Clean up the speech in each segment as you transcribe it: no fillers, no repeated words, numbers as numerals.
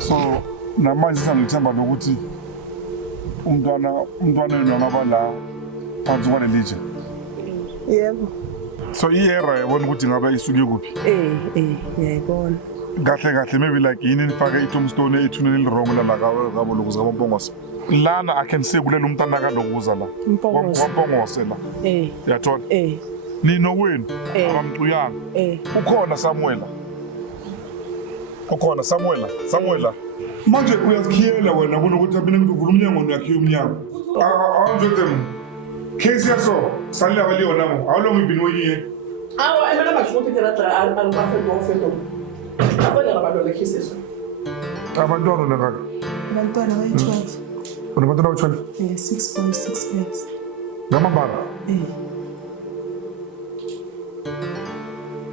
So namanje sisangithemba nokuthi umntwana wenu angaba la phansi kwalelitshe. Yebo. So i-era yabona ukuthi ngabe isuke kuphi? Ngiyayibona. Kahle maybe like yini nifake i-tombstone ethuneni elirong la kabo lokuza kaMpongose. Lana I can say kulela umntana kaNokuza la. Wampongose la. Yathola? Nino wenu abamcuyanga. Ukhona Samuela. Manje uyazikhiyela wena kunokuthi abine umuntu uvula umnyango uyakhiya umnyango. Awunjothem. Case yaso sale abaliona mo. How long you been waiting here? Emela bashuti ke rata alibafendo. Abanye abantwana cases. Abantwana ngaka. Abantwana bayi-12. Unabantwana abayi-12? 6.6 years. Ngamambala?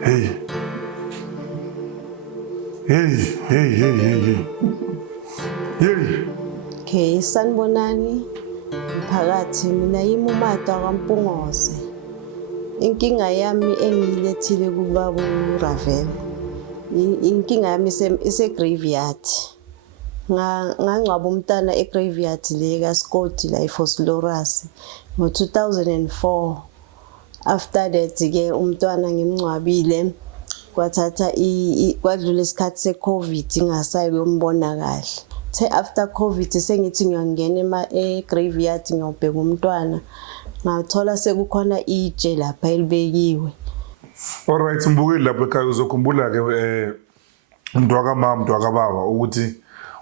Hey. Okay, sanibonani phakathi mina yimumata kaMpungose. Inkinga yami engilethile kubaba uRavel. Inkinga yami ise-graveyard. Ngangcwaba umntana e-graveyard le kaScott la eFoslorus ngo-2004. After that ke umntwana ngimncwabile kwathatha kwadlula isikhathi se-COVID ingasayi kuyombona kahle. After COVID sengithi ngiyangena e-graveyard ngiyobheka umntwana ngathola sekukhona itshe lapha elibekiwe. Alright, mbukile lapha ekhaya uzokhumbula ke umuntu wakamama umuntu wakababa ukuthi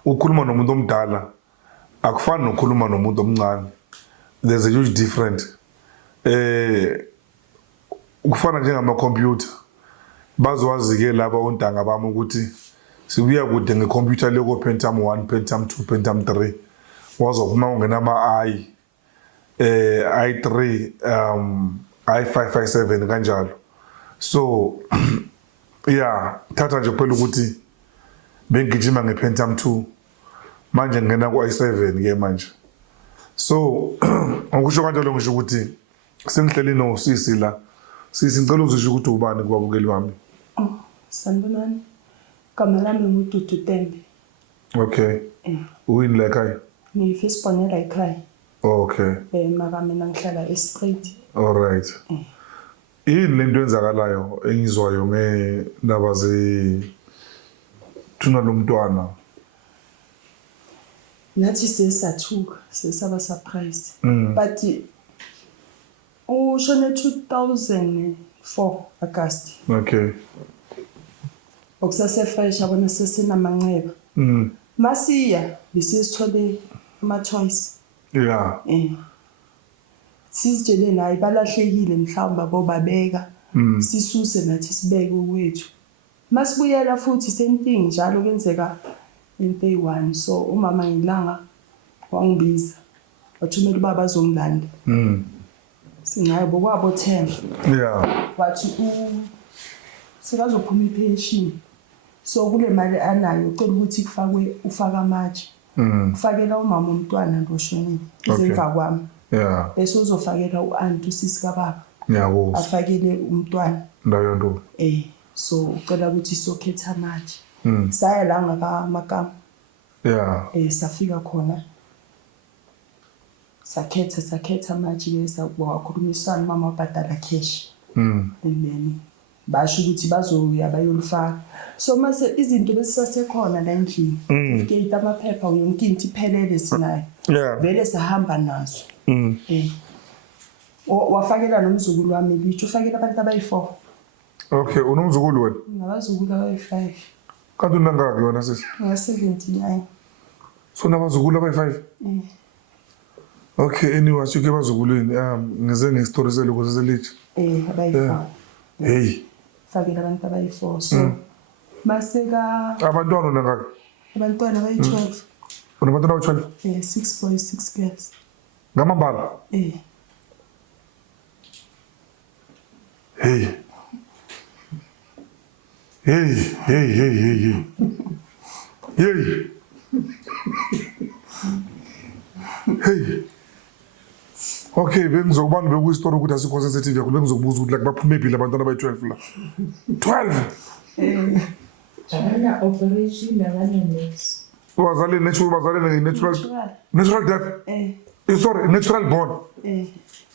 ukhuluma nomuntu omdala akufani nokukhuluma nomuntu omncane. There's a huge difference. Kufana njengama-computer. Bazowazi ke laba ontanga bami ukuthi sibuya kude ngecomputer leko Pentium 1, Pentium 2, Pentium 3. Wazophuma ungena ama-i i3 i557 kanjalo. So yeah, thatha nje kuphela ukuthi bengijima ngePentium 2 manje ngena ku-i7 ke manje. So ngokusho kanjalo ngisho ukuthi sengihleli nosisi la. Sisi ngicela uzisho ukuthi ubani kubabukeli bami. Sanibonani. Igama lami nguDudu Tembe. Okay. Uyini la ekhaya? Ngiyifisibonela ekhaya. Okay. Maka mina ngihlala eStreet. All right. Yini lento enzakalayo engizwayo ngendaba thuna lo mntwana? Nathi sesathuka, sesaba surprise. But ushone 2004 August. Okay. Okusase fresh abona sesinamanxeba. Masiya bisisithole ama-choice. Yeah. Sizitshele naye balahlekile mhlawumbe bobabeka. Sisuse nathi sibeke ukwethu. Masibuyela futhi same thing njalo kwenzeka into eyi-1. So umama ngilanga wangibiza. Wathumela ubaba azongilanda. Singaye bokwabo 10. Yeah. Wathi sikazophuma ipension. So kule mali anayo ucela ukuthi ufaka amatshe. Ufakela umama umntwana loshonile emva kwami. Yeah. Bese uzofakela uAnti usisi kababa. Yabo. Afakele umntwana. Ndayo nto. So ucela ukuthi sokhetha amatshe. Saya la ngakamakama. Yeah. Safika khona. Sakhetha amatshe bese kwakhulumisana mama wabhadala cash. And then basho ukuthi bazoya bayolifaka. So mase izinto besisasekhona la endlini. Gate amaphepha yonke into iphelele sinayo. Vele sahamba nazo. Wafakela nomzukulu wami lithi ufakela abantu abayi4. Okay, unomzukulu wena? Ngabazukulu abayi5. Kanti unangaki yona sisi? Nga79. So nabazukulu abayi5? Okay, anyway, sike bazukulweni ngize ngestory seloko seselithi. Abayi4. Hey. Fakela abantu abayi4. So maseka abantwana unangaki? Abantwana abayi12. Unabantwana abayi12? 6.6 girls. Ngamambala? Hey. Hey. Okay, bengizokubani bekuyistory ukuthi asikho sensitive yakho bengizokubuza ukuthi like baphume phela abantwana abayi12 la. 12. Abana operation abana next. Bazali natural death. Sorry, natural born.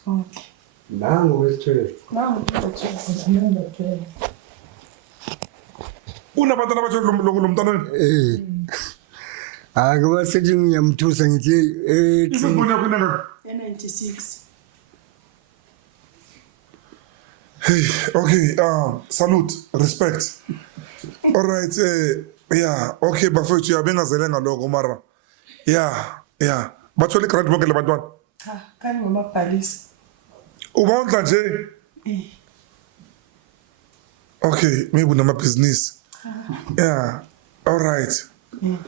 Okay. Nangu wethu. Unabantwana abatshela lo mntwana. Akuba sethi ngiyamthusa ngithi Isivuno yakho inanga. 96. Hey, okay, salute, respect. All right, yeah, okay, bafethu yabengazele ngaloko mara. Yeah. Bathole grant bonke labantwana. Cha, kani ngomabhalisi. Ubondla nje. Okay, maybe unamabhizinisi. Yeah, all right.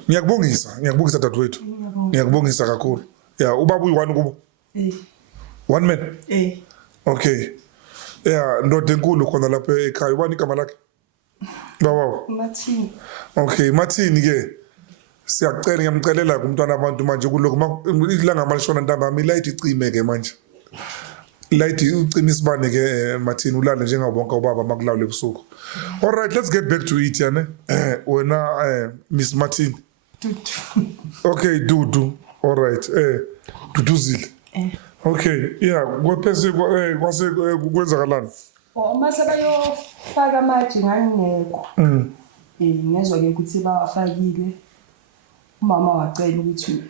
Ngiyakubongisa dadewethu. Ngiyakubongisa kakhulu. Yeah, ubaba uyi-1 kubo. 1 man. Okay. Yeah, ndoda enkulu khona lapha ekhaya. Ubani igama lakhe? Babawo. Mathini. Okay, Mathini ke. Ngiyamcelela kumntwana abantu manje kuloko ilanga malishona ntambama ilight icime ke manje. Light ucima isibane ke Mathini ulale njengabo bonke ubaba makulawule ebusuku. All right, let's get back to it yana. Wena Miss Mathini. Okay, Dudu. All right. Duduzile. Okay, yeah, kwephese kwase kwenzakalani? Mase bayofaka amaji ngangekho. Ngezwe ke ukuthi bawafakile. Umama wacela ukuthi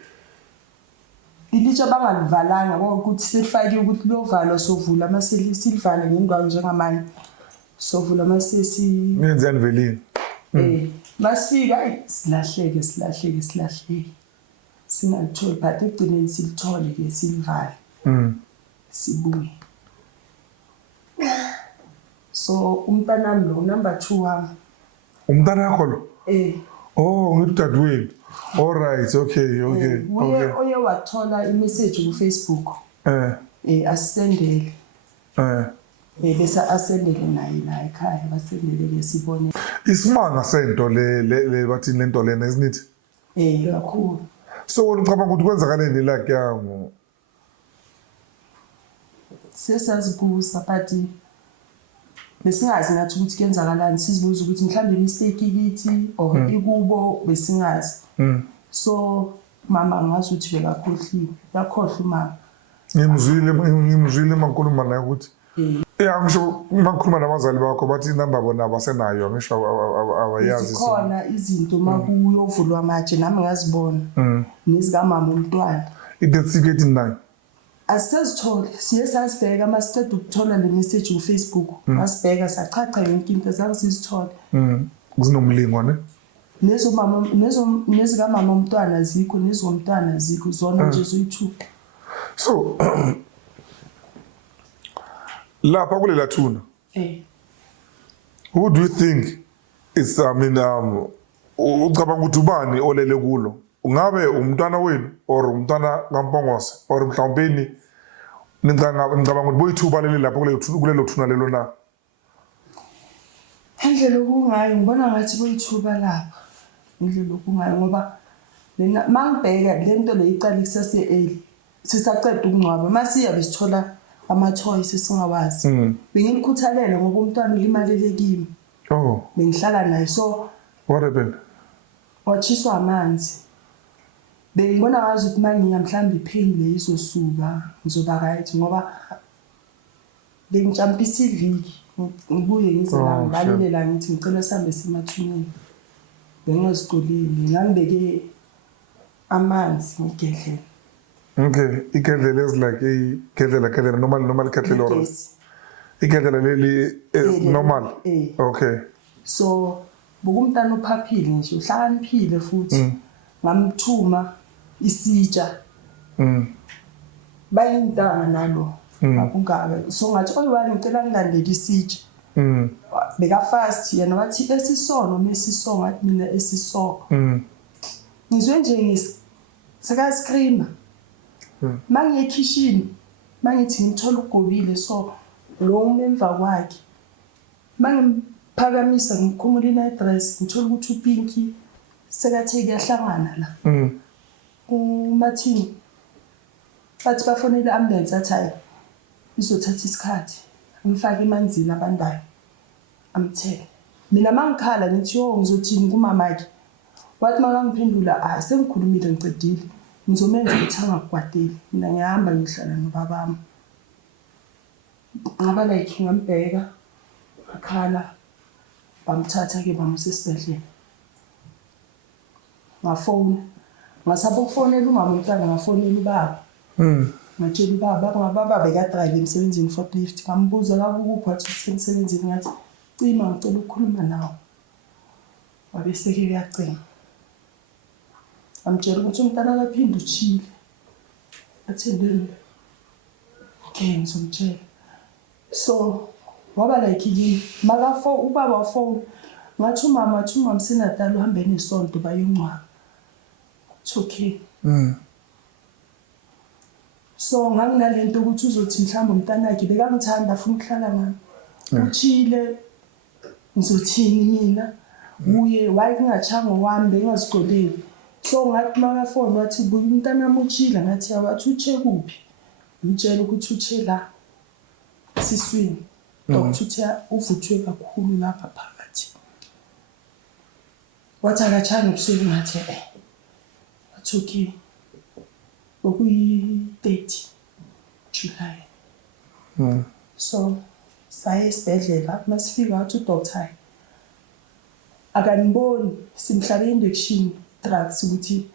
ilitsha bangalivalanga ngokuthi selifakiwe ukuthi liyovalo sovula amaseli silivale ngengqawo njengamanje. Sovula amasesi Ngenze anvelini. Masifika silahleke. Singalitholi but egcineni silithole ke silivale. Sibuye. So umntanami lo number 2 wami. Umntana yakho lo? Oh, ngidadewenu. All right, okay. Uye wathola imessage ku Facebook. Asisendele. Bese asendele naye la ekhaya basendele ke sibone. Isimanga sento le bathi lento lena isn't it? Kakhulu. So wena ucabanga ukuthi kwenzakaleni la kyangu? Sesazibuza but besingazi ngathi ukuthi kuyenzakalani sizibuza ukuthi mhlawumbe imistake kithi or ikubo besingazi. So mama ngazi ukuthi bekakhohliwe yakhohlwa mama. Ngimzwile makhuluma naye ukuthi ngisho makhuluma nabazali bakho bathi inamba bona abasenayo ngisho abayazi so. Khona izinto makuyovulwa amatshe nami ngazibona. Nizika-mama umntwana. I-death certificate nayo. Asizithole siye sasibheka masiceda ukuthola le message ku Facebook. Masibheka sachacha yonke into zange sizithole. Kuzinomlingo ne? Nezika-mama umntwana zikho nezomntwana zikho zona nje zoyi2. So lapha kulela thuna. Who do you think is ucabanga ukuthi ubani olele kulo? Ungabe umntwana wenu or umntwana kaMpongose or mhlawumbe ngicabanga ukuthi boyithuba leli lapho kulelo thuna lelo na? Indlela okungayo ngibona ngathi boyithuba lapha. Indlela okungayo ngoba lena mangibheka lento le iqala kusase sisaqeda ukungcwaba masiya besithola ama-toys esingawazi. Bengilikhuthalela ngoba umntwana ulimalele kimi. Bengihlala naye so what happened? Wathiswa amanzi. Bengibona ngazi ukuthi mangiya mhlawumbe ipain le izosuka ngizoba right ngoba bengijampisa iviki ngibuye ngizela ngibalelela ngithi ngicela sihambe semathuneni. Bengaziqolile ngangibeke amanzi ngigedlela. Okay, igedlela is like igedlela normal kettle or igedlela leli normal. Okay. So bokumntana uphaphile nje uhlakaniphile futhi ngamthuma isitsha. Bayintanga nalo akungabe so ngathi oyibani ngicela ngilandele isitsha. Beka fast yena wathi esisono mesiso ngathi mina esiso. Ngizwe nje saka scream. Mangiye kitchen mangithi ngithola ugobile so lo umemva kwakhe. Mangiphakamisa ngikhumula i-address ngithola ukuthi uPinky sekathe kuyahlangana la. uMathini bathi bafonela ambulance athi izothatha isikhathi ngifake emanzini abandayo amthele mina mangikhala ngithi yo ngizothini kumamakhe wathi makangiphendula sengikhulumile ngicedile ngizomenza ukuthi angakugwadeli mina ngiyahamba ngihlala nobabami ngaba like ngambheka akhala bamthatha ke bamusa esibhedlela ngafona ngasaba ukufonela umama umntwana ngafonela ubaba ngitshela ubaba bekadrive emsebenzini forklift ngambuza kakuphi wathi usemsebenzini ngathi cima ngicela ukukhuluma nawe wabese-ke uyacima amtshela ukuthi umntana akaphinde uchile athendeni okay ngizomtshela so waba like yini ubaba wafona ngathi umama senadala uhambe nesonto bayongcwaba it's okay so nganginalento ukuthi uzothi mhlawumbe umntana wakhe bekangithanda afuna ukuhlala nami uchile ngizothini mina uye wayengachanga wami bengaziqoleli so ngathi makafona wathi buya umntana wami uchile ngathi yawathi uche kuphi ngitshela ukuthi uche la siswini dokutha uvuthwe kakhulu lapha phakathi wathi akachanga ebusuku ngathi wathi okay okuyi-30 July so saye esibhedlela masifika wathi udoctor akaniboni simhlabe injection drugs ukuthi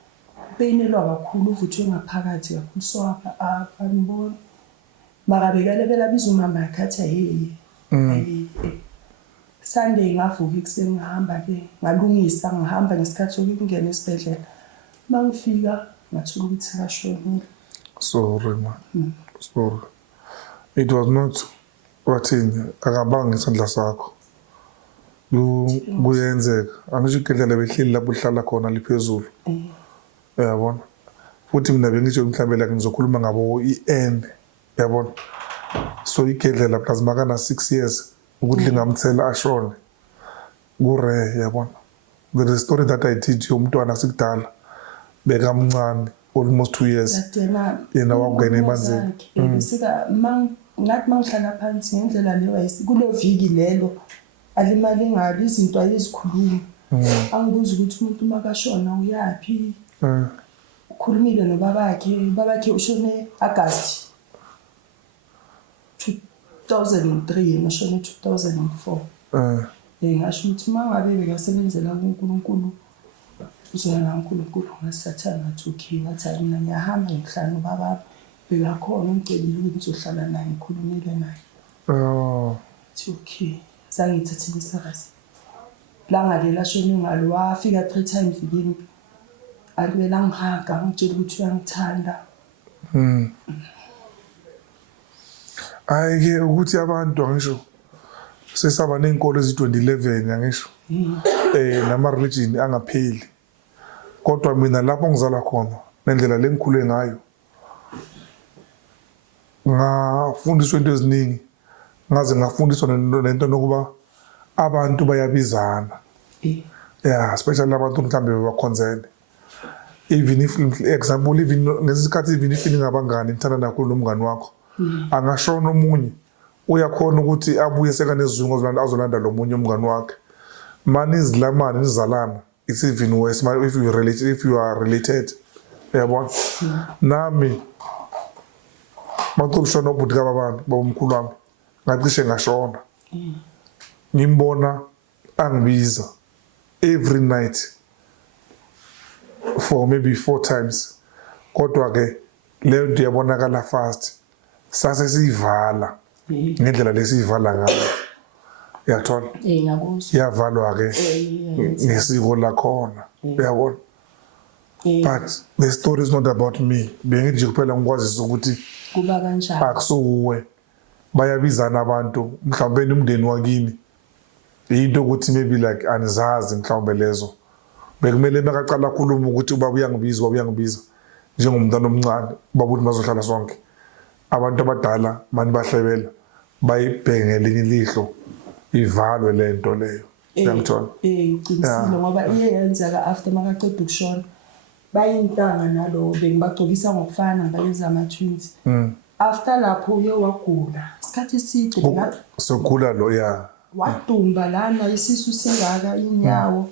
peyinelwa kakhulu uvuthwe ngaphakathi kakhulu so akaniboni makabekalebela biza umama yakhe athi Sunday ngavuka ekuseni ngahamba-ke ngalungisa ngihamba ngesikhathi sokungena esibhedlela mangifika ngathola ukuthi kashonile. Sorry man. Sorry. It was not wathini akabanga isandla sakho. Kuyenzeka angisho igendlela behleli lapho uhlala khona liphezulu. Uyabona? Futhi mina bengisho mhlambe la ngizokhuluma ngabo iend. Uyabona? So igendlela plus makana 6 years ukuthi ngamthela ashone. Kure yabona. There is a story that I did to umntwana sikudala. Bekamncane almost 2 years. Yena wakungena emanzini. Sika ngathi mangihlala phansi ngendlela leyo ayisikulo viki lelo alimali ngabi izinto ayizikhuluma. Angibuza ukuthi umuntu makashona uyapi. Ukhulumile babakhe ushone August 2003 yena ushone 2004. Ngasho ukuthi mangabe bekasebenzela kuNkulunkulu uzona uNkulunkulu ngasathana ngathi okay wathi mina ngiyahamba ngihlala nobaba bekakhona umcebile ukuthi ngizohlala naye ngikhulumile naye. It's okay. Sangithathile isakazi. Langa lela shone ngalo wafika 3 times ngini. Alwela ngihaka ngitshela ukuthi uyangithanda. Ayike ukuthi abantu angisho sesaba nenkolo ezi2011 angisho nama religion angapheli. Kodwa mina lapho ngizala khona nendlela lengikhule ngayo ngafundiswa into eziningi ngaze ngafundiswa nento nokuba abantu bayabizana. Yeah, especially abantu mhlambe bakhonzene. Even if example even ngesikhathi even if ningabangani ngithanda kakhulu nomngani wakho angashona omunye uyakhona ukuthi abuye sekanezizungu azolanda lo munye umngani wakhe. Mani izlamani nizalana it's even worse if you are related. Uyabona? Nami makushona ubhuti kababantu bomkhulu wami ngacishe ngashona. Ngimbona angibiza every night for maybe 4 times. Kodwa ke leyo nto yabonakala fast. Sase siyivala ngendlela lesiyivala ngayo. Uyathola? Ngiyakuzwa. Yavalwa ke ngesiko lakhona. Uyabona? But the story is not about me. Bengithi kuphela ngikwazisa ukuthi kuba kanjani. Akusuwe. Bayabizana abantu mhlawumbe umndeni wakini. Into ukuthi maybe like anizazi mhlawumbe lezo. Bekumele bekaqala khuluma ukuthi ubaba uyangibiza njengomntana omncane ubaba uthi bazohlala sonke. Abantu abadala mani bahlebela bayibheke ngelinye ilihlo ivalwe lento leyo. Uyangithola? Uqinisile ngoba iyenzeka after makaqeda ukushona bayintanga nalo bengibagcokisa ngokufana bayeza ama-twins. After lapho uye wagula isikhathi eside sogula lo ya wadumba lana isisu singaka inyawo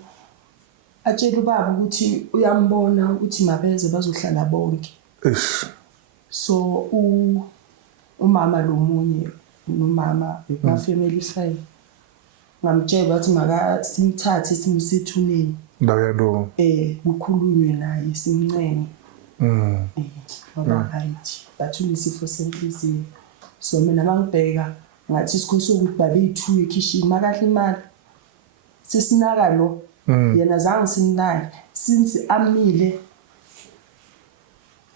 atshela ubaba ukuthi uyambona ukuthi mabeze bazohlala bonke. Eish. So umama lo munye nomama ba family friend ngamtshela wathi maka simthathe simsithuneni Ndawo yalo. Kukhulunywe naye simncenge. Ngoba right bathule isifo senhliziyo. So mina mangibheka ngathi isikhoso ukuthi babethu ekitchen makahle imali sesinaka lo yena zange sinake since amile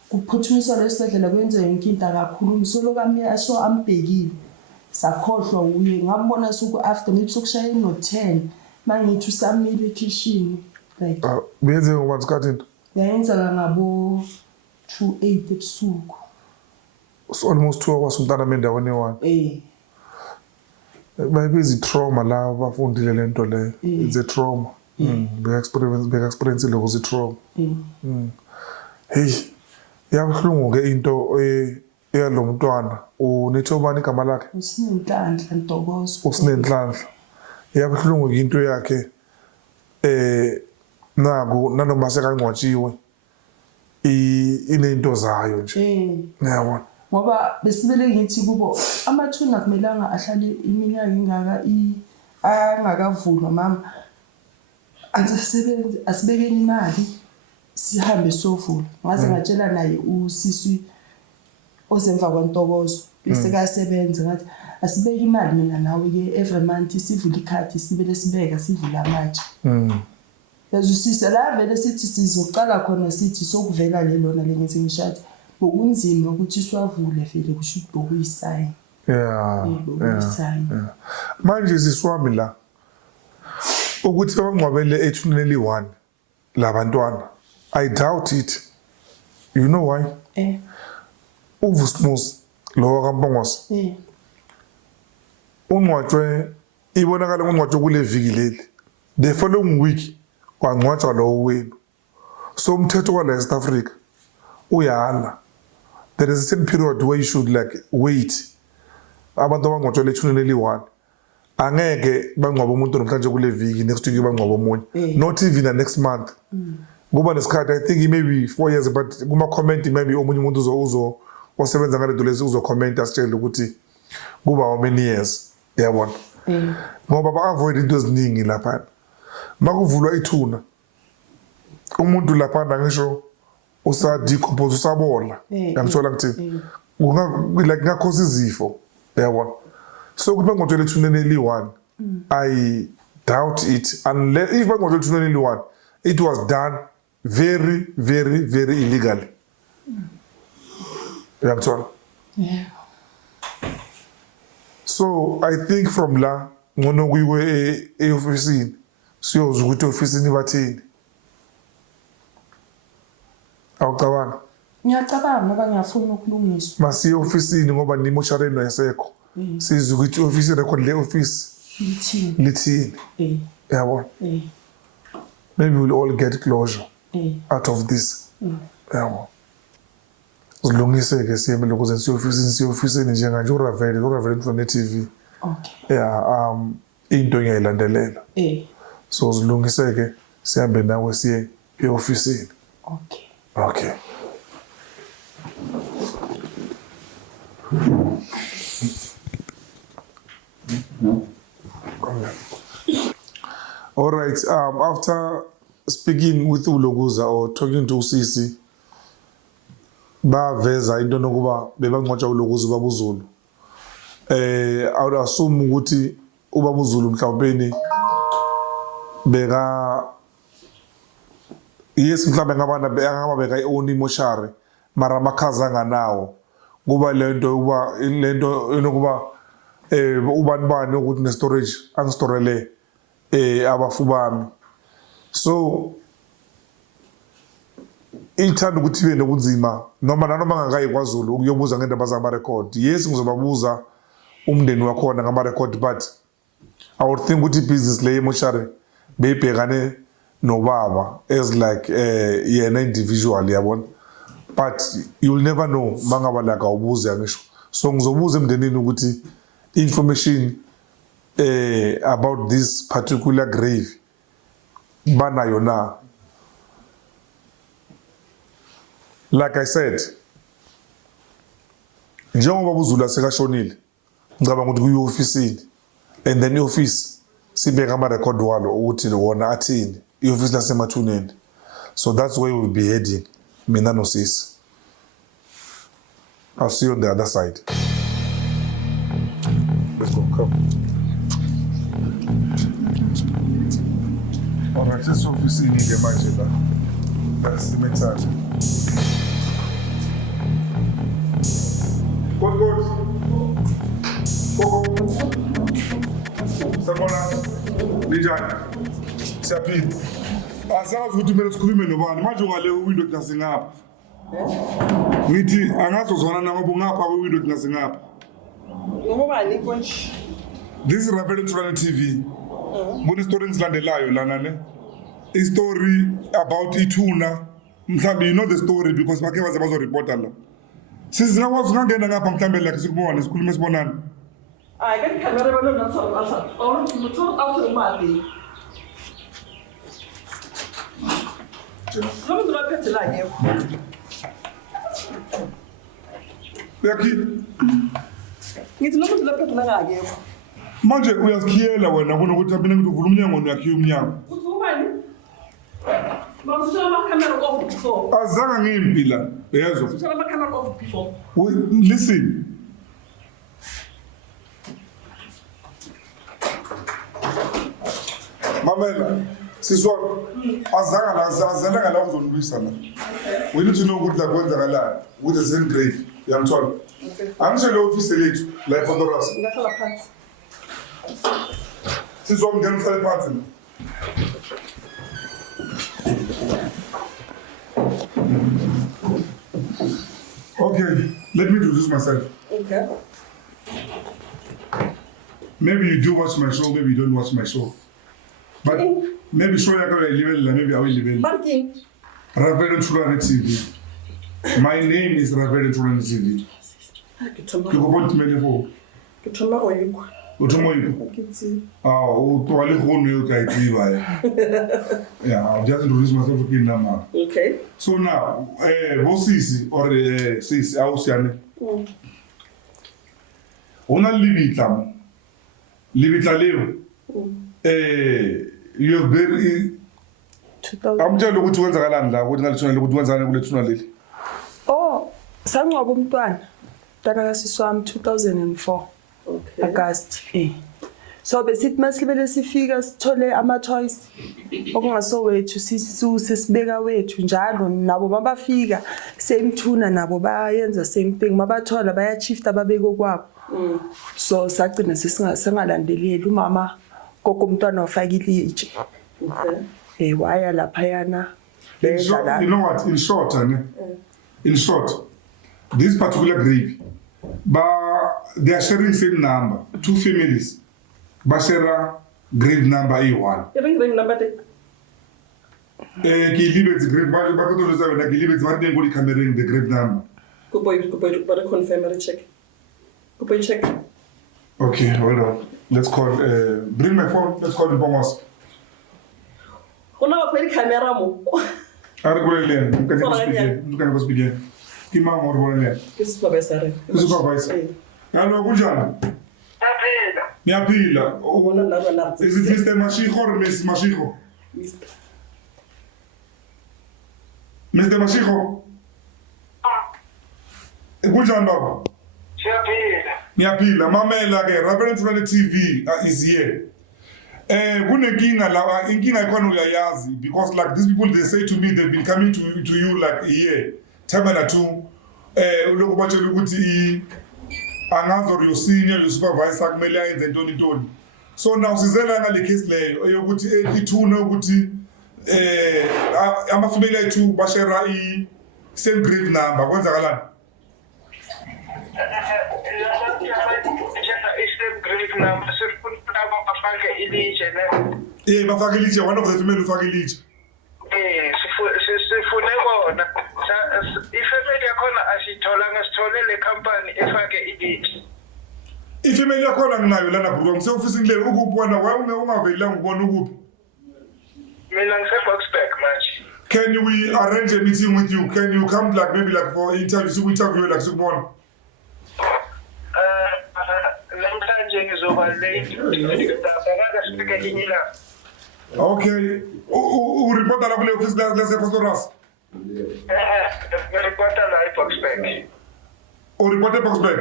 kuphuthumiswa lesibhedlela kwenze inkinta kakhulu so lokami so ambhekile sakhohlwa uye ngambona suku after maybe sokushaya no10 mangithi usamile ekitchen like benze ngokwathi into yayenza ngabo 2:08 ebusuku. so almost 2 hours umntana mendaweni one. Maybe trauma la bafundile lento le. It's a trauma. Be experience lokho zi trauma. Hey, yabuhlungu ke into eyalomntwana unethobani igama lakhe? Usinenhlanhla Ntokozo. Usinenhlanhla. Yabuhlungu into yakhe naku nanoma sekangcwatshiwe inento zayo nje. Yabona. Ngoba besibele ngithi kubo amathuna kumelanga ahlale iminyaka ingaka angakavulwa mama azisebenze asibekeni imali sihambe sovula ngaze ngatshela naye usisi ozemva kwaNtokozo bese kasebenza ngathi asibeke imali mina nawe ke every month sivula ikhadi sibele sibeka sivula amatshe yazusisa la vele sithi sizoqala khona sithi sokuvela lelona lengithi ngishadi ngokunzima ukuthi siwavule vele kusho ukuyisayina. Yeah. Manje siswami la ukuthi bangcwabele ethuneli 1 labantwana. I doubt it. You know why? Uvusmus lo kaMpongose. Ungcwatshwe ibonakala ungcwatshwe kule viki leli. The following week kwangcwatshwa lo wenu. So umthetho wa South Africa uyala. There is a certain period where you should like wait. Abantu abangcwatshwe ethuneli 1 angeke bangcwaba umuntu namhlanje kule viki next week bangcwaba omunye. Not even the next month. Ngoba nesikhathi I think maybe 4 years but kuma comment maybe omunye umuntu osebenza ngale dolezi uzo comment asitshela ukuthi kuba how many years yabona. Ngoba ba avoid into eziningi lapha. Makuvulwa ithuna umuntu lapha ngisho usa decompose usabola yamthola ngithi like ngakhoza izifo yabona. So ukuthi bangcwatshwe ethuneli 1 I doubt it unless if bangcwatshwe ethuneli 1 it was done very illegally. Yamthola. So I think from la ngono kuyiwe eofisini siyoza ukuthi ofisini bathini. Awucabanga? Ngiyacabanga ngoba ngiyafuna ukulungiswa. Masiye ofisini ngoba nimoshareni wayesekho. Sizwe ukuthi office record le office lithini. Yabona. Maybe we'll all get closure out of this. Yabona. Uzilungise ke siyeme lokuze siyofisini njenganje uRavel from TV. Okay. Yeah, into ngiyayilandelela. So uzilungise ke sihambe nawe siye eofisini. Okay. Okay. All right. After speaking with uLokuza or talking to Sisi, baveza into nokuba bebangcwatsha uLokuza uBabuzulu. I would assume ukuthi uBabuzulu mhlawumbe beka yes mhlawumbe ngaba beka ioni moshari mara makhaza nganawo kuba lento enokuba ubani ukuthi ne storage angistorele abafu bami. So ithanda ukuthi ibe nobunzima noma ngakayi kwaZulu ukuyobuza ngendaba zama record. Yes ngizobabuza umndeni wakhona ngama record but I would think ukuthi business le emoshari beyibhekane nobaba as like yena individual yabona. But you'll never know mangaba like awubuze ngisho. So ngizobuza emndenini ukuthi information about this particular grave banayo na. Like I said, njengoba uZulu sekashonile ngicabanga ukuthi kuyi office and then i-office sibeka ama-record walo ukuthi wona athini i-office lasemathuneni. So that's where we'll be heading, mina nosis. I'll see you on the other side. Let's go, come. All right, this office in the manje la. That's the message. Good. Sabona. Njani? Siyaphila. Asazi ukuthi kumele sikhulume nobani manje ungale window klasi ngapha. Ngithi angazozwana nabo ngapha ku window klasi ngapha. Ngobani konje? This is Ravel Turana TV. Kune story ngilandelayo lana ne. A story about ituna. Mhlambi you know the story because bakhe bazo reporter la. Sizingakwazi ngangena ngapha mhlambe like sikubona sikhulume sibonana. Hayi ke camera balo naso asa. Awumuntu awuthi imali. Lo muntu baphethe la ngekho. Yakhi Ngithi lo muntu baphethe la ngekho. manje uyazikhiyela wena kunokuthi mina ngithi uvula umnyango niyakhiya umnyango. Uthi ubani? Mawusho ama camera off before. Azange ngimpila yezwa. Uthi ama camera off before. Listen. Mamela, siswa azange la uzonibuyisa la. We need to know ukuthi la kwenzakalani with the same grave. Yamthola. Angisho le office lethu la eFondoras. Ngahlala phansi. Siswa mngena uhlale phansi. Okay, let me introduce myself. Okay. Maybe you do watch my show, maybe you don't watch my show. But maybe show yako ya level, maybe I will level. Barking. Ravel Turana TV. My name is Ravel Turana TV. Kiko point melefo. Kuthoma koyikho. Uthomo yiko. Ngithi. Utwale khona yo ka itsiba. Yeah, I'll just introduce myself again now. Okay. So now, bosisi or sis ausiane. Ona libitla. Libitla leo. You're very amtshela ukuthi kwenzakalani la ukuthi ngalithuna ukuthi kwenzakala kulethuna leli. Oh, sangcwaba umntwana. Mntwana kasiswami 2004. Okay. August. So besithi masilibele sifika sithole ama toys okungasowethu sisuse sibeka wethu njalo nabo mabafika same tuna nabo bayenza same thing mabathola baya shifta babeko kwabo. So sagcina singalandeleli umama gogo umntwana wafakile itshe. Okay. Waya lapha yana. You know what? In short, this particular grave, they are sharing same number. Two families, share grave number A1. Even grave number te. Kilibet's grave, the camera the grave number. Go boy, but confirm check. Go boy check. Okay, hold on. Let's call. Bring my phone. Let's call the Pomos. Ona wa kweli camera mo. Argolele, mkani kusipigia. Kima morbolele. Supervisor. Supervisor. Hello, kunjani? Ngiyaphila. Ubona la na. Is it Mr. Mashiko or Miss Mashiko? Mr. Mashiko? Kunjani baba? Ngiyaphila. Mamela ke, Ravel Turana TV is here. Kunenkinga la inkinga ikhona uyayazi because like these people they say to me they've been coming to you like a year time and two lokho batshela ukuthi angazo your senior your supervisor kumele ayenze ntoni so now sizela ngale case leyo eyokuthi ithuna ukuthi amafamily ethu bashare I same grave number kwenzakalani bafake ilitshe one of the female ufake ilitshe sifune bona ifamily yakhona asitholanga sithole le company efake ilitshe ifamily yakhona nginayo lana bro ngisefusini le ukuphi wena ungaveli la ngibona ukuphi Mina ngise-Boksburg manje. Can we arrange a meeting with you? Can you come like maybe like for interview like Subon? Namhlanje ngizoba late. Ngaka sifike linye ilanga. Okay. Uripota la kule office la Fostoras. Ngiripota la eBoksburg. Uripota Boksburg.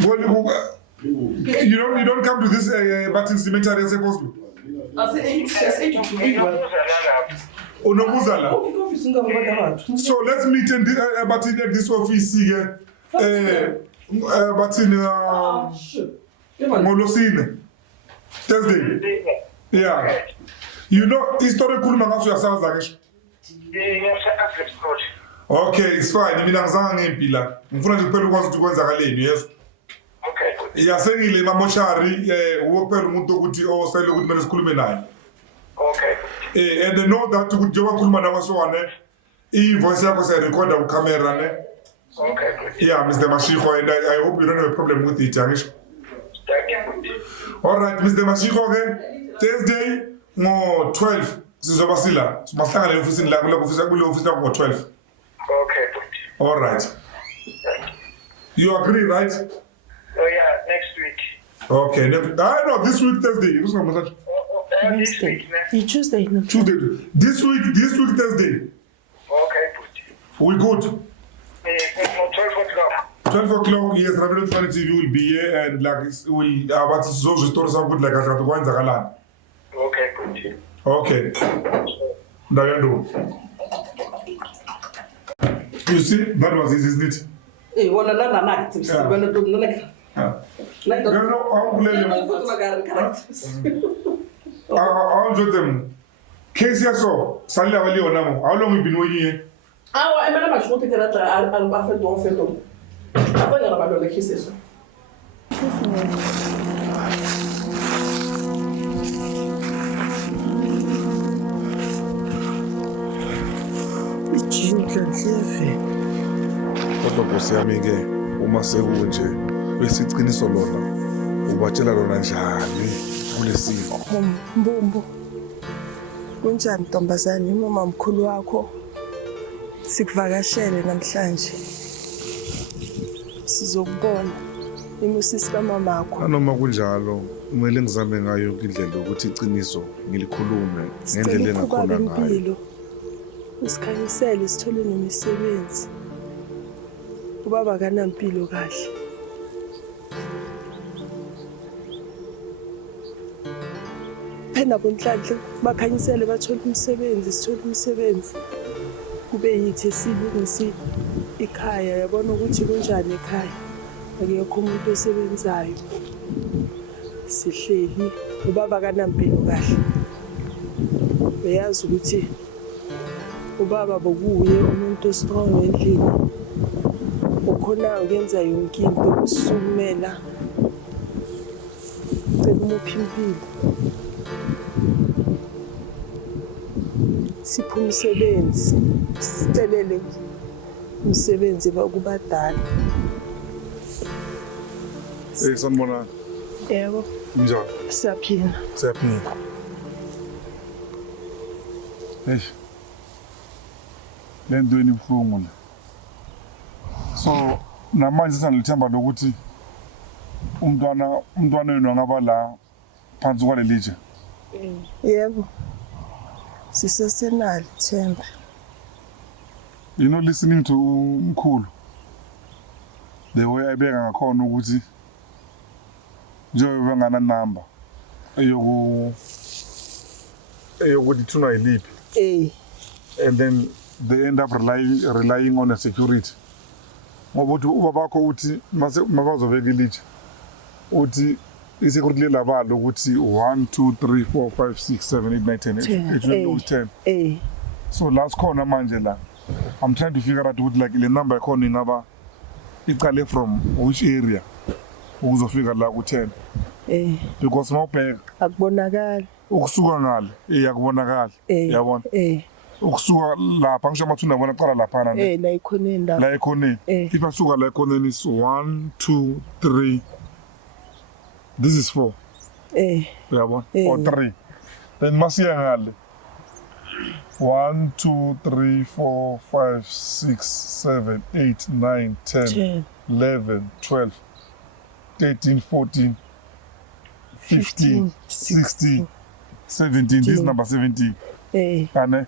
Well, you don't come to this Batin cemetery as supposed to. Unokuzala. So let's meet in Batin at this office here. Batin Molosine. Thursday. Yeah. You know, historical mangasu ya sawa zakesh. Okay, it's fine. Mina ngizanga ngempila. Ngifuna nje kuphela ukwazi ukuthi kwenzakaleni, yes. Okay. Yasengile mamoshari ukuphela umuntu ukuthi osele ukuthi manje sikhulume naye. Okay. And they know that ukuthi njengoba khuluma nawe so ne voice yakho se recorda ku camera ne. Okay. Yeah, Mr. Mashiko, and I hope you don't have a problem with it, Angish. Thank you. All right, Mr. Mashiko, okay? Thursday ngo 12 sizobasila. Simahlangana office la kule office ngo 12. Okay. All right. You agree, right? Oh yeah, next week. Okay. No, this week Thursday. Who's going to This week, You Tuesday. No. Tuesday. This week Thursday. Okay. We good. 12 o'clock. 12 o'clock, yes, Ravel TV will be here and like what is so stories are good like I to go in Zagalan. Okay, good. Okay. Dayando. You see, that was it, isn't it? Wala na nathi sibona to naleka. Like No, I'm playing. I'll do them. Case so, Sally Valley or Namo. How long have you been waiting here? Emela masho ukuthi kerata alibafedo. Afanya nabalolekisa eso. Kodwa Nkosi yami ke uma sekunje bese iqiniso lona ubatshela lona njani kulesifo. Mbumbu. Kunjani ntombazane umama mkhulu wakho? Sikuvakashele namhlanje. Sizokubona imusisi kamama wakho. Noma kunjalo kumele ngizame ngayo yonke indlela ukuthi iqiniso ngilikhulume ngendlela engakhona ngayo. Usikhanyisele sithole nemisebenzi. Ubaba kanampilo kahle. Phela bonhlanhla bakhanyisele bathola umsebenzi, sithola umsebenzi. Kube yithi esilungisi ikhaya, yabona ukuthi kunjani ekhaya. Akekho umuntu osebenzayo. Sihleli ubaba kanampilo kahle. Beyazi ukuthi ubaba bokuye umuntu ostrong endlini. Ukhona ukwenza yonke into ukusumela. Cela umuphi impilo. Sipho umsebenzi. Sicelele umsebenzi bakubadala. Sanibona. Yebo. Njani? Siyaphila. Siyaphila. Lento enibuhlungu la. So namanje sanilithemba lokuthi umntwana wenu angaba la phansi kwalelitshe. Yebo. Sisesenali themba. You know, listening to Mkhulu, the way I beg ngakhona ukuthi njengoba ngana number eyokuthi thuna iliphi. And then they end up relying on a security. Ngoba uthi ubabakho uthi mabazobeka ilitshe uthi isecurity labalo ukuthi 1 2 3 4 5 6 7 8 9 10 10. So last corner manje la I'm trying to figure out ukuthi like le number yakhona ingaba iqale from which area ukuzofika la ku 10. Because mawubheka Akubonakala. ukusuka ngale iyakubonakala yabona ukusuka lapha ngisho amathuna bona qala lapha na La ikhona indawo. la ikhona if asuka la ikhona is 1 2 3 this is 4 yabona or 3 then masiya ngale 1 2 3 4 5 6 7 8 9 10 11 12 13 14 15 16 17 this is number 17 ane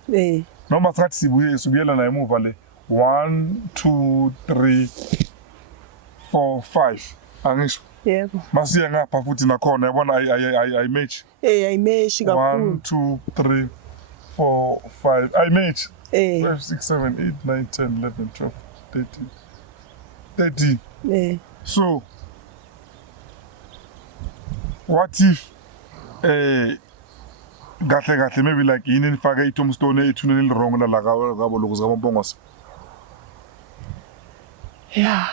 noma sathi sibuyela na emuva le 1 2 3 4 5 angisho yebo masiya ngapha futhi nakhona yabona I match ayimeshi 1 2 3 4 5 I match 5 6 7 8 9 10 11 12 13 so what if kahle maybe like yini nifake i-tombstone ethuneni wrong la kabo lokuza kaMpongose ya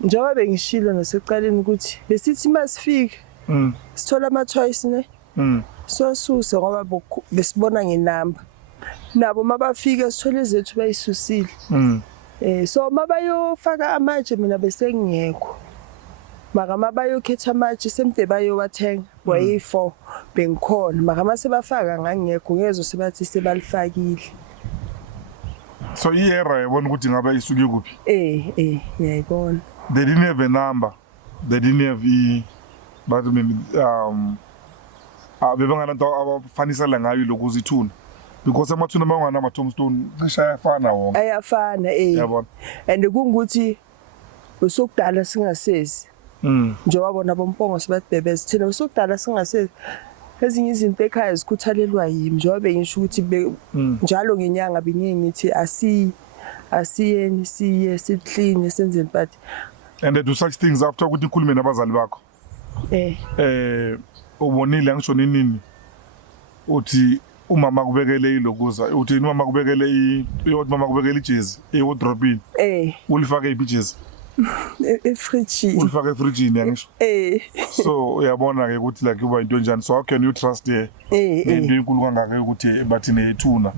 njengoba bengishilo nasecaleni ukuthi besithi masifike sithola ama-choice ne sosuse ngoba besibona ngenamba nabo mabafike sithole izethu bayisusile so mabayofaka amatshe mina besengekho maka mabayokhetha amatshe semde bayowathenga wayi4 bengikhona maka masebafaka ngangekho ngezo sebathi sebalifakile so i-era yabona ukuthi ngaba isuke kuphi ngiyayibona they didn't have a number they didn't have but maybe bebangalanto abafanisela ngayo lokuza ithuna because amathuna mangana ama-tombstone cishe ayafana wonke ayafana yabona and kungukuthi usokudala singasezi njengoba bona boMpongose bathibebeze thina usokudala singasezi ezinye izinto ekhaya zikhuthalelwa yimi njengoba bengisho ukuthi njalo ngenyanga binye ngithi asiyeni siye siclean senzeni but and they do such things after ukuthi ikhulume nabazali bakho ubonile ngisho nini uthi umama kubekele ilokuza uthi umama kubekele mama kubekele ijezi ewardrobe ulifake ijezi efridge ulifake efridge yangisho so uyabona ke ukuthi like kuba into njani so how can you trust into enkulu kangaka ukuthi bathi nethuna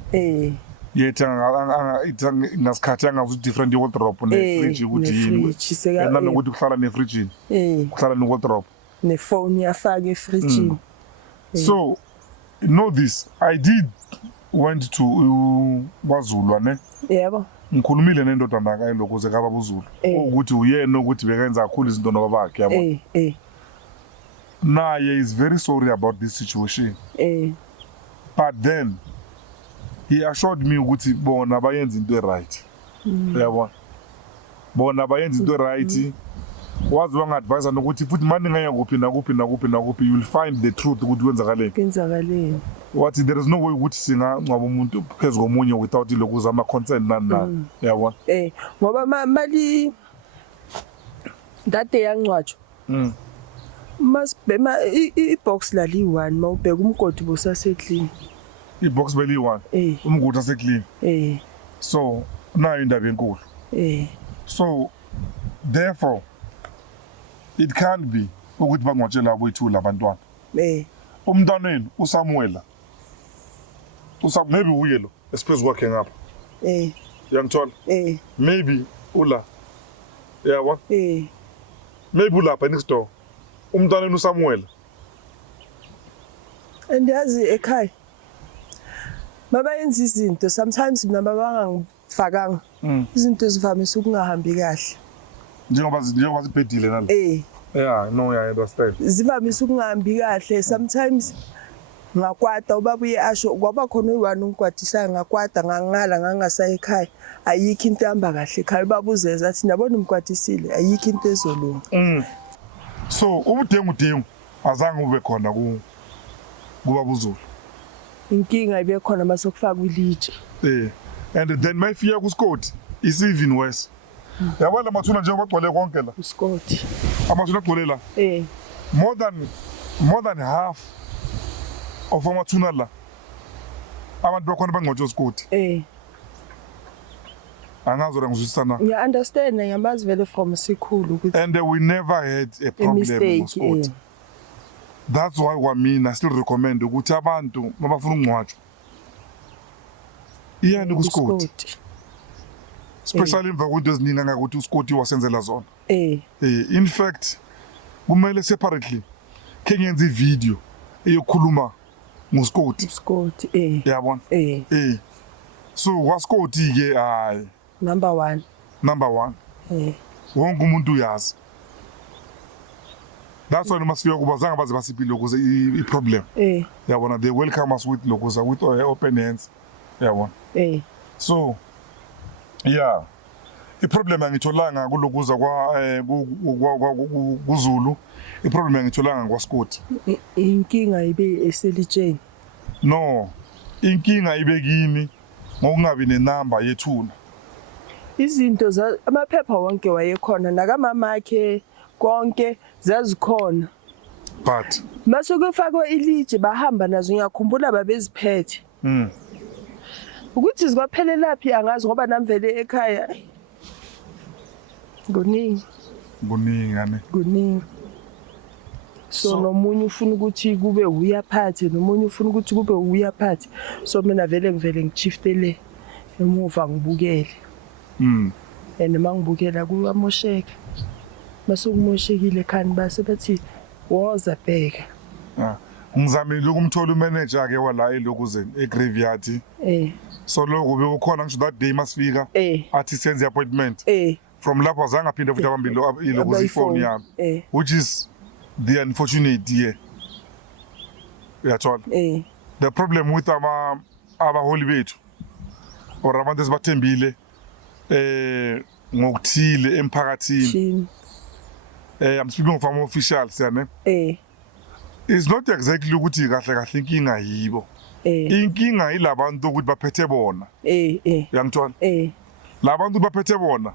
yetha ngasikhathi angazi different wardrobe nefridge ukuthi yini nanokuthi kuhlala nefridge kuhlala newardrobe nefone yafaka efridge so know this I did went to kwaZulu ne yebo ngikhulumile nendodana kayo lokuze kaba buZulu ukuthi uyena ukuthi bekenza kakhulu izinto nobabakhe yabo naye is very sorry about this situation but then he assured me ukuthi bona bayenza into right yabo bona bayenza into right wazi wangadvise nokuthi futhi manje ngaya kuphi nakuphi you will find the truth ukuthi kwenzakaleni wathi there is no way ukuthi singangcwaba umuntu phezulu komunye without ilokuza ama concern nani yabo ngoba mali dade yangcwatshwa masibhema ibox la li1 mawubheka umgodi bosase clean ibox beli1 umgodi ase clean so nayo indaba enkulu so therefore it can't be ukuthi bangcwatshela aboyithu labantwana umntwaneni uSamuela maybe uyelo esiphezulu kwakhe ngapha yangithola maybe ula yabo maybe ulapha next door umntwaneni uSamuela andiyazi ekhaya mabayenza izinto sometimes mina bangangifakanga izinto zivamise ukungahambi kahle njengoba zibhedile nalo no I understand zivamise ukungahambi kahle sometimes ngakwata ubabuye asho ngoba khona uyi1 ungikwadisa ngakwata ngangala ngangasaye ekhaya ayikho into ehamba kahle ekhaya babuzeza athi nabona umkwadisile ayikho into ezolunga so ubudengu azange ube khona kuba buZulu inkinga ibe khona masokufaka ilitshe and then mayifika kuScott is even worse yabona amathuna nje bagcwele konke la uScott amathuna agcwele la more than half of amathuna la abantu bakhona bangcwatshwa uScott angazi ngizwisana ya understand ngiyamazi vele from sikhulu ukuthi and we never had a problem with Scott that's why I still recommend ukuthi abantu mabafuna ungcwatshwa iyani kuScott especially emva kwento eziningi ngakuthi uScott wasenzela zona in fact kumele separately kenyenza ivideo eyokhuluma nguScott Scott yabona eh so kwaScott ke hayi number 1 wonke umuntu uyazi. That's why masifika kuba zanga baze basiphi lokuze I-problem yabona they welcome us with lokuza with open hands yabona so yeah I-problem angitholanga kulokuza kuZulu I-problem angitholanga kwaScott inkinga ibe eselijeni no inkinga ibe kimi ngokungabi nenamba yethuna izinto amaphepha wonke wayekhona nakamama akhe konke zazikhona but mase kufakwa ilitshe bahamba nazo ngiyakhumbula babeziphethe ukuthi zikwaphele laphi angazi ngoba namvele ekhaya kuningi so nomunye ufuna ukuthi kube uyaphathe nomunye ufuna ukuthi kube uyaphathe so mina vele ngivele ngishiftele emuva ngibukele and mangibukela kuyamosheka base kumoshekile khani base bathi woza bheka ngizamile ukumthola umanager ke wala elokuze egraveyard so lokho bekukhona ngisho that day masifika athi senze appointment from lapho azange aphinde futhi abambilo ilokuze ifone yami which is the unfortunate here uyathola the problem with abaholi bethu or abantu esibathembile ngokuthile emphakathini I'm speaking from officials yana it's not exactly ukuthi kahle inkinga yibo inkinga ilabantu ukuthi baphethe bona uyangithola labantu baphethe bona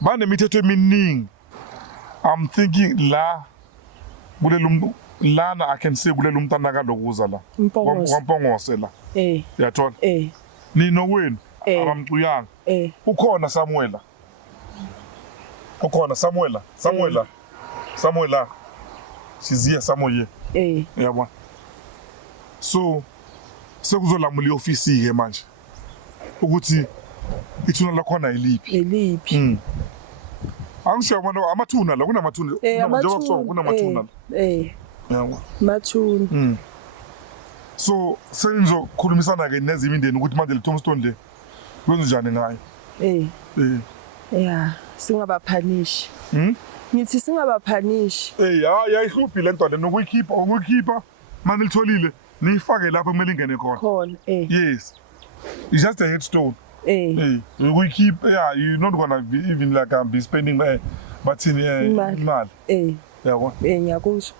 banemithetho eminingi I'm thinking la kulelu lana I can say kulelu mntana kalokuza la kwampongose la uyathola nino wenu abamcuyanga ukhona Samuela she's here somewhere yabona so sekuzolamula iofisi ke manje ukuthi ithuna lakhona iliphi angisho manje amathuna la kunamathuna njengoba so kunamathuna yabona mathuna so senizokhulumisana ke nezimo indeni ukuthi manje le Tombstone le kwenze njani ngayo yeah singabaphanishi ngithi singabaphanishi yayihluphi le nto le nokuyikhipha manje litholile niyifake lapho kumele ingene khona yes it's just a headstone we keep you're not gonna be even like be spending but in imali yabo ngiyakuzwa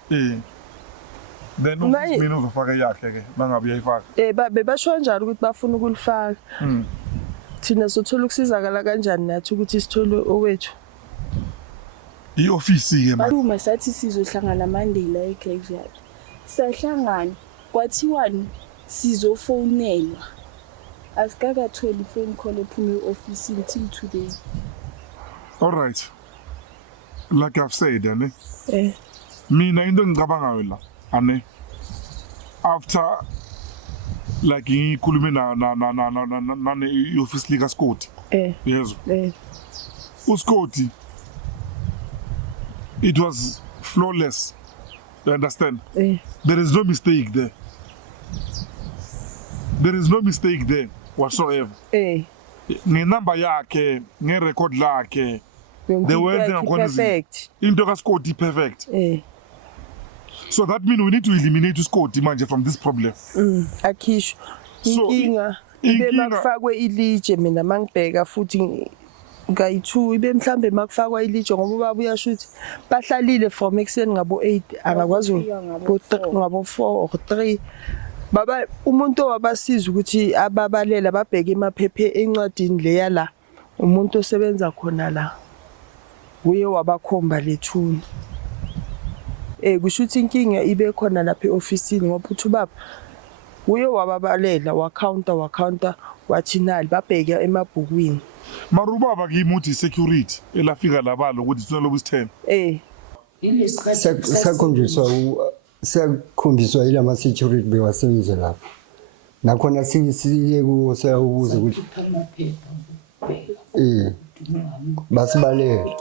then mina uzofaka yakhe ke mangabe uyayifaka bebasho kanjalo ukuthi bafuna ukulifaka thina sothola ukusizakala kanjani nathi ukuthi sithole owethu iofisi ke manje uma sathi sizohlangana Monday la eGraveyard sahlangana kwathiwa sizofonelwa asikakatholi phone call ephuma eoffice until today all right like I've said mina into engicabangayo la ane after like ngikhulume na ioffice lika Scott yezo uScott it was flawless you understand there is no mistake there whatsoever ngenamba yakhe ngerecord lakhe the words are perfect into kaScott perfect so that means we need to eliminate uScott manje from this problem akhisho inkinga ibe makufakwe ilitshe mina mangibheka futhi ngayi2 ibe mhlambe makufakwa ilitshe ngoba ubaba uyasho ukuthi bahlalile from ekseni ngabo 8 angakwazi ngabo 4 or 3 baba umuntu wabasiza ukuthi ababalela babheke emaphephe encwadini leya la umuntu osebenza khona la uye wabakhomba lethuna kusho ukuthi inkinga ibe khona lapha eofisini ngoba uthi ubaba uye wababalela wacounter wathi nali babheke emabhukwini marubaba kimuthi security elafika labalo ukuthi sinalo busithene sakhombiswa ilama security bewasebenza lapho nakhona siye kuwo sayawubuza ukuthi basibaleke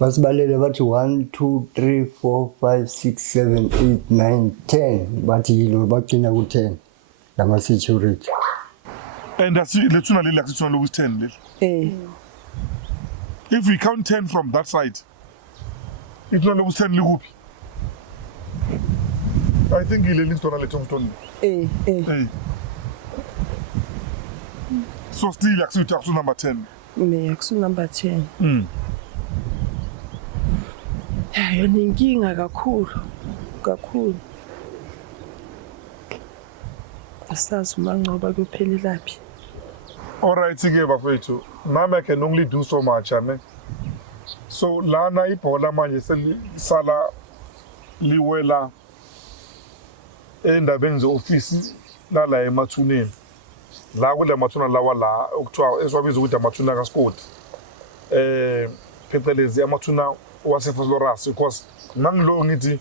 basibalele bathi 1 2 3 4 5 6 7 8 9 10 bathi yilo bagcina ku10 lama security. And let's not like 10. If we count 10 from that side, it's not 10 ligupi. I think ile list ona letong stone. So still like to number 10. Me akusu number 10. Yona inkinga kakhulu. Asazi manqoba kuphelelaphi. All right, sige bafethu. Mama can only do so much, ane. So lana ibhola manje sala liwela endabeni ze-office la emathuneni. La kule mathuna lawa la okuthiwa esiwabiza ukuthi amathuna kaScott. Phecelezi amathuna waseFosloras because mangilo ngithi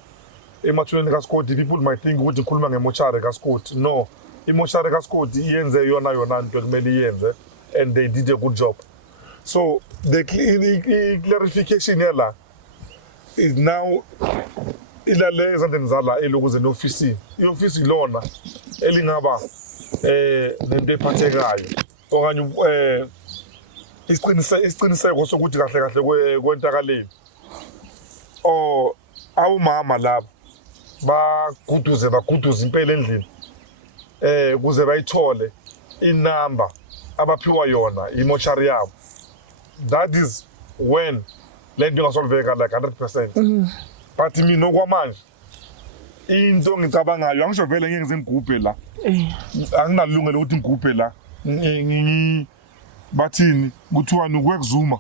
emathuneni kaScott people might think ukuthi ngikhuluma ngemochari kaScott. No, imochari kaScott iyenze yona into ekumele iyenze and they did a good job. So the clarification here is now ilale ezandeni zala elokuze neoffice. Ioffice ilona elingaba nento ephathekayo okanye isiqiniseko sokuthi kahle kwentakaleni awumama laba baguduze impela endlini kuze bayithole inamba abaphiwa yona imochari yabo. That is when lento ingasolveka like 100%. But mina okwamanje into ngicabangayo angisho vele ngeke ngizengigubhe la. Anginalungelo ukuthi ngigubhe la. Bathini kuthiwa ukwekuzuma.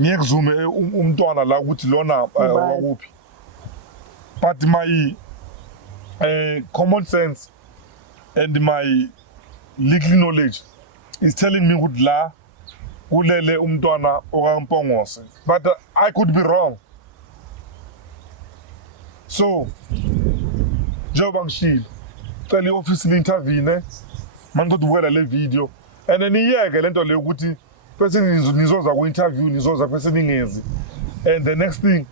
Ngiyekuzume umntwana la ukuthi lona wakuphi. But my common sense and my legal knowledge is telling me ukuthi la kulele umntwana okaMpongose. But I could be wrong. So njengoba ngishilo cela i-office li-intervene mangiqeda le video and then iyeke lento le ukuthi bese nizoza ku-interview nizoza bese ningezi and the next thing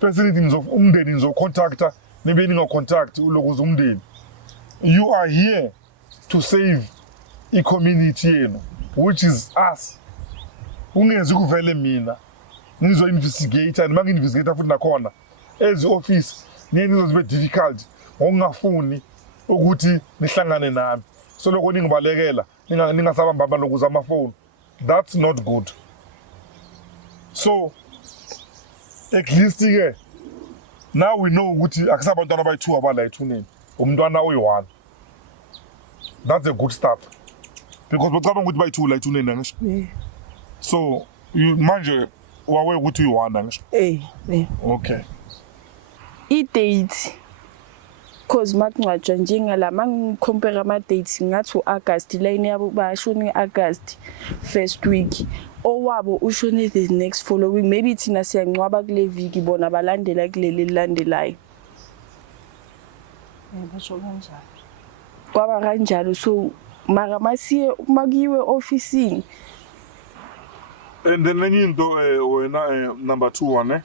bese nithi umndeni nizocontacta nibe ningacontact ulokuze umndeni. You are here to save i-community yenu which is us. Ungezi kuvele mina ngizo-investigate and mangi-investigate futhi nakhona as office nizozibe difficult ngokungafuni ukuthi nihlangane nami. So lokho ningibalekela ningasabamba abantu lokuza amafoni. That's not good. So at least ke now we know ukuthi akusabantwana abayi2 abala ethuneni umntwana oyi1. That's a good start because bacabanga ukuthi bayi2 la ethuneni ngisho. So manje wawe ukuthi uyi1 ngisho. Okay. I-date cause makungcwatshwa njengala mangicompare ama-dates ngathi u-August line yabo bashone i-August first week owabo ushone the next following maybe thina siyangcwaba kule viki bona balandela kuleli lilandelayo. Basho kanjalo. Kwaba kanjalo so mara masiye makiwe officeini. And then enye into wena number 2 ne?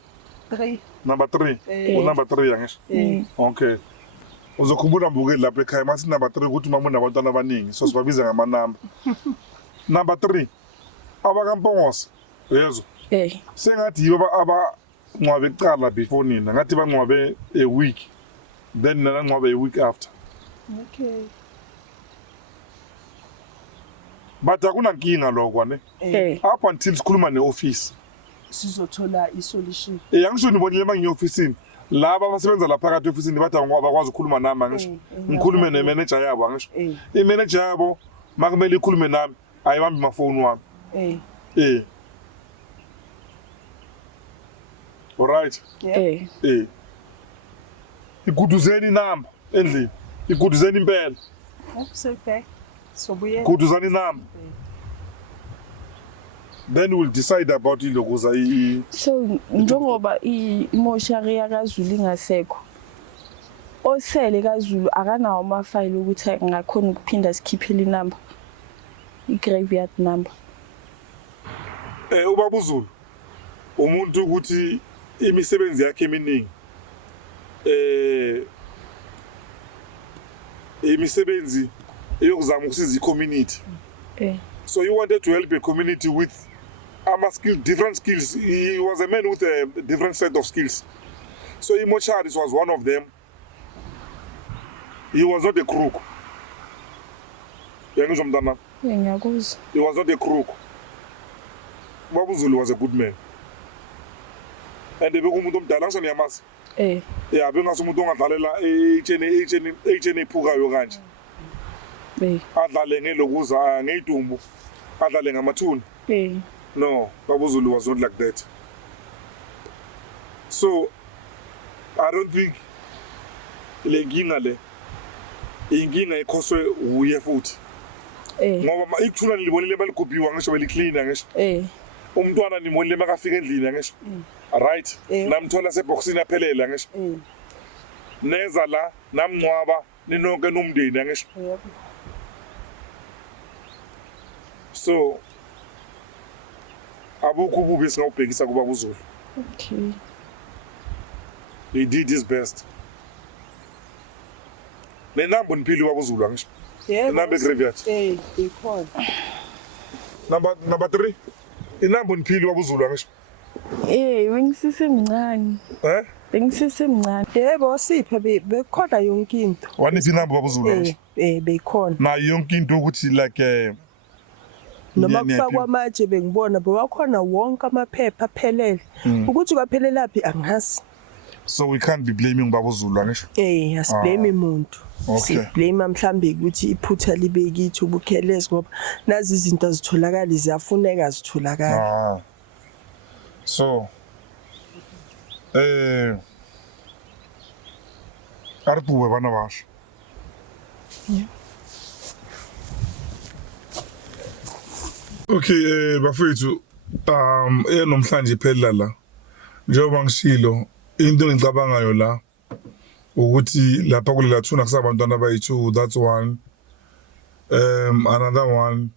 3. Number 3. Number 3 yangisho. Okay. Uzokhumbula mbukeli lapha ekhaya mase number 3 ukuthi mama unabantwana abaningi so sibabiza ngamanamba. Number 3. AbakaMpongose. Yezo. Sengathi yibo abangcwabe kuqala before nina ngathi bangcwabe a week then nina ngcwabe a week after. Okay. But akunankinga lokho ne? Up until sikhuluma neoffice. Sizothola isolution. Angisho nibonile mangiyi-officeini laba abasebenza lapha phakathi e-officeini bathi abakwazi ukukhuluma nami angisho. Ngikhulume ne-manager yabo angisho. I-manager yabo makumele ikhulume nami ayibambi amafoni wami. Alright. Iguduzeni inamba endlini. Iguduzeni impela. Absolutely. Sobuye. Iguduzani inamba. Then we'll decide about ilokuza So njengoba imoshari yakaZulu ingasekho osele kaZulu akanawo amafile ukuthi ngakhona ukuphinda sikhiphele inamba i-graveyard number. Ubaba uZulu umuntu ukuthi imisebenzi yakhe eminingi imisebenzi eyokuzama ukusiza i-community. So he wanted to help a community with different skills. He was a man with a different set of skills. So Imocharis was one of them. He was not a crook. He was not a crook. Babuzulu was a good man. And the Begumu Dalanson Yamas. Yeah, Bengasumutonga Valela, HNA Puga Yoganj. Adalenge Loguza, Netumbu, Adalenga Matun. No, Babuzulu was not like that. So, I don't think Inginga ikoswe uye futhi. Ngoba ikuthuna libonile balikopiwa ngisho beliclean ngisho. Umntwana nimolile makafika endlini ngisho. Right? Namthola seboxini aphelela ngisho. Neza la namncwaba ninonke nomndeni ngisho. So abukho ububi singawubhekisa kuba kuZulu. Okay. He did his best. Nenambo niphili wakuZulu ngisho. Inambo graveyard. Ikhona. Number 3. Inambo niphili wakuZulu ngisho. Bengisesemncane. Bengisesemncane. Yebo siphe bekhona yonke into. Waniphi inambo wakuZulu ngisho. Bekhona. Na yonke into ukuthi like noma kufakwa amatshe bengibona bewakhona wonke amaphepha aphelele ukuthi kwaphelelaphi angazi. So we can't be blaming babuZulu ngisho. Asiblame umuntu. Siblame mhlambe ukuthi iphutha libe kithi ubukhelezi ngoba nazi izinto azitholakala ziyafuneka zitholakala. So Artuwe bana basho. Okay, bafethu nomhlanje phela la njengoba ngishilo into engicabangayo la ukuthi lapha kulela thuna kusabantwana abayi2, that's one. Another one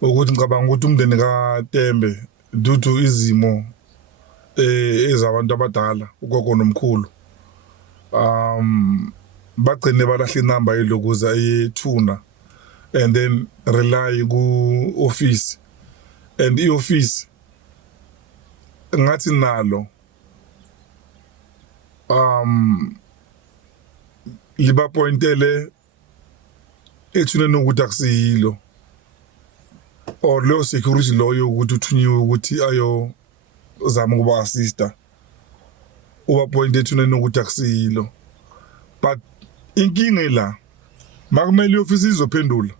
ukuthi ngicabanga ukuthi umndeni kaTembe due to izimo ezabantu abadala ugogo nomkhulu bagcine balahla inamba yelokuza eyethuna and then rely ku office and i-office ngathi nalo liba pointele ethuneni ukuthi akusiyilo or lo security loyo ukuthi uthunyiwe ukuthi ayo zama ukuba assista uba point ethuneni ukuthi akusiyilo but inkinga la makumele i-office izophendula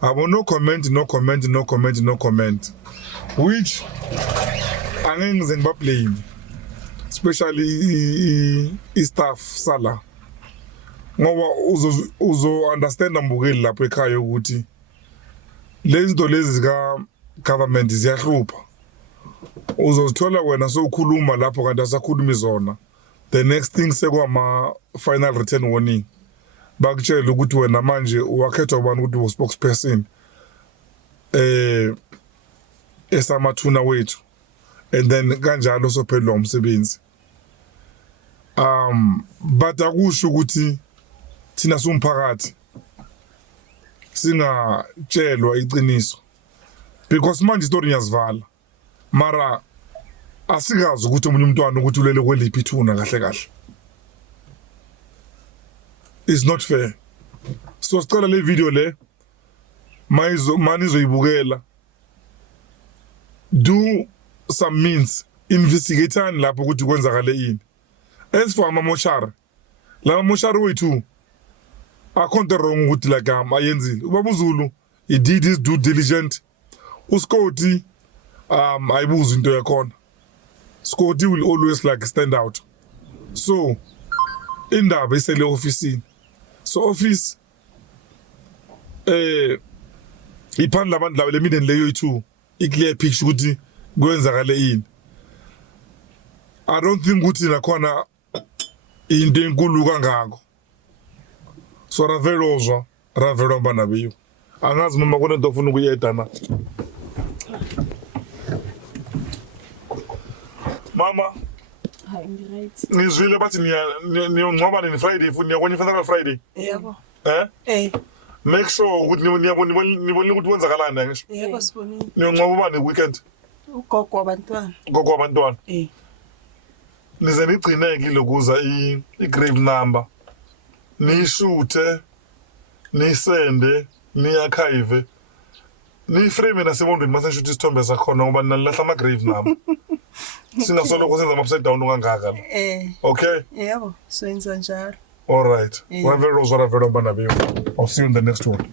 abo no comment which angeke ngize ngibablame especially i-staff sala ngoba uzo understand mbukeli lapho ekhaya ukuthi lezi zinto lezi zika government ziyahlupha uzozithola wena sokhuluma lapho kanti asakhulumi zona the next thing sekwama final written warning bakutshela ukuthi wena manje wakhethwa ubani ukuthi u-spokesperson esamathuna wethu and then kanjalo sophelwa umsebenzi but akusho ukuthi thina somphakathi singatshelwa iqiniso because manje story ngiyazivala mara asikazi ukuthi umunye umntwana ukuthi ulele kweliphi ithuna kahle kahle. It's not fair. So sicela le video le manizoyibukela do some means investigateani lapho ukuthi kwenzakale yini. As for amamoshara la mamoshara wethu akhonto wrong ukuthi like ayenzile ubabuZulu he did his due diligence uScotty ayibuza into yakhona. Scotty will always like stand out. So indaba isele officeini. So office iphandla abantu laba lemindeni leyo yi2 iclear picture ukuthi kwenzakale yini. I don't think ukuthi nakhona into enkulu kangako. So ravelozwa ravelo bana beyo. Angazi mama kona into ofuna ukuyeda na. Mama, hayi ngiright. ngizwile bathi niyongcwaba nini Friday futhi niyakwenye funeral Friday. Yebo. Make sure ukuthi nibone ukuthi kwenzakalani ngisho. Yebo sibonile. Niyongcwaba ubani weekend? Ugogo wabantwana. Gogo wabantwana. Nize nigcineke lokuza i-grave number. Nishuthe, nisende, ni-archive. Ni-frame nasebondweni mase ngisho isithombe sakhona ngoba nalahla ama-grave number. Singasoloko senza ama-upside down kangaka. Okay? Yebo, soyenza njalo. All right. I'll see you in the next one.